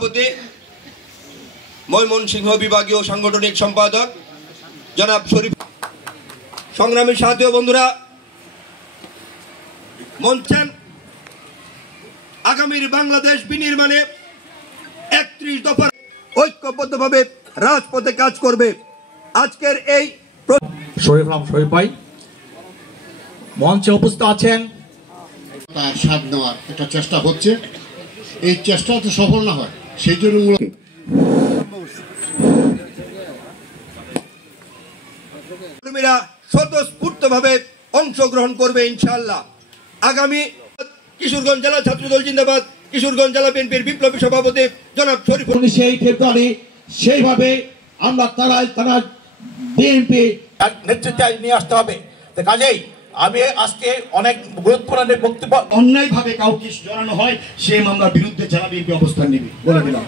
সভাপতি ময়মনসিংহ বিভাগীয় সাংগঠনিক সম্পাদক জনাব শরীফ, সংগ্রামী সাথী ও বন্ধুরা, মঞ্চেন আগামীর বাংলাদেশ বিনির্মাণে 31 দফা ঐক্যবদ্ধভাবে রাজপথে কাজ করবে। আজকের এই শরীফ ভাই মঞ্চে উপস্থিত আছেন। তার স্বাদ নেওয়ার একটা চেষ্টা হচ্ছে, এই চেষ্টা তো সফল না হয় সেই জন্য কর্মীরা স্বতঃস্ফূর্তভাবে অংশগ্রহণ করবে ইনশাআল্লাহ। আগামী কিশোরগঞ্জ জেলা ছাত্রদল জিন্দাবাদ, কিশোরগঞ্জ জেলা বিএনপির বিপ্লবী সভাপতি জনাব শরীফ, সেই ক্ষেত্রে সেইভাবে আমরা তারা বিএনপি নেতৃত্বে নিয়ে আসতে হবে। কাজেই আমি আজকে অনেক গুরুত্বপূর্ণ বক্তব্য, অন্যায়ভাবে কাউকে জড়ানো হয় সেই মামলার বিরুদ্ধে জেলা বিএনপি অবস্থান নেবে বলে দিলাম।